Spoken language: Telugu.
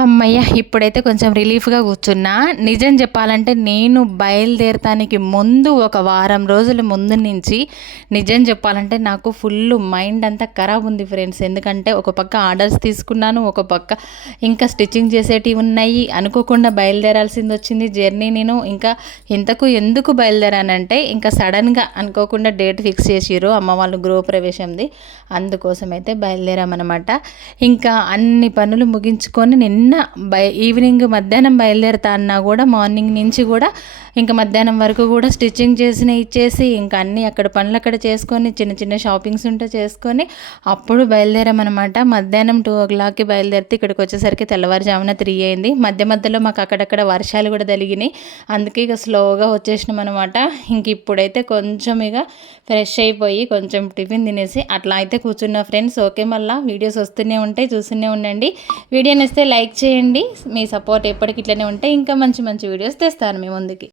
హమ్మయ్య! ఇప్పుడైతే కొంచెం రిలీఫ్‌గా కూర్చున్నా. నిజం చెప్పాలంటే నేను బయలుదేరటానికి ముందు ఒక వారం రోజుల ముందు నుంచి నిజం చెప్పాలంటే నాకు ఫుల్లు మైండ్ అంతా ఖరాబ్ ఉంది ఫ్రెండ్స్. ఎందుకంటే ఒక పక్క ఆర్డర్స్ తీసుకున్నాను. ఒక పక్క ఇంకా స్టిచ్చింగ్ చేసేటివి ఉన్నాయి. అనుకోకుండా బయలుదేరాల్సింది వచ్చింది జర్నీ. నేను ఇంకా ఎందుకు బయలుదేరానంటే ఇంకా సడన్‌గా అనుకోకుండా డేట్ ఫిక్స్ చేసిర్రు అమ్మ వాళ్ళు గృహప్రవేశంది. అందుకోసం అయితే బయలుదేరామనమాట. ఇంకా అన్ని పనులు ముగించుకొని నిన్న ఈవినింగ్ మధ్యాహ్నం బయలుదేరుతా అన్నా కూడా మార్నింగ్ నుంచి కూడా ఇంకా మధ్యాహ్నం వరకు కూడా స్టిచ్చింగ్ ఇచ్చేసి ఇంకా అన్నీ అక్కడ పనులు అక్కడ చేసుకొని చిన్న చిన్న షాపింగ్స్ ఉంటే చేసుకొని అప్పుడు బయలుదేరామన్నమాట. మధ్యాహ్నం 2 o'clockకి బయలుదేరితే ఇక్కడికి వచ్చేసరికి తెల్లవారుజామున 3 అయింది. మధ్యలో మాకు అక్కడక్కడ వర్షాలు కూడా తగిలినాయి. అందుకే ఇక స్లోగా వచ్చేసినాం అనమాట. ఇంక ఇప్పుడైతే కొంచెం ఇక ఫ్రెష్ అయిపోయి కొంచెం టిఫిన్ తినేసి అట్లా అయితే కూర్చున్నా ఫ్రెండ్స్. ఓకే, మళ్ళీ వీడియోస్ వస్తూనే ఉంటాయి, చూస్తూనే ఉండండి. వీడియోని ఇస్తే లైక్ చేయండి. మీ సపోర్ట్ ఎప్పటికి ఇట్లనే ఉంటే ఇంకా మంచి మంచి వీడియోస్ తెస్తాను మీ ముందుకి.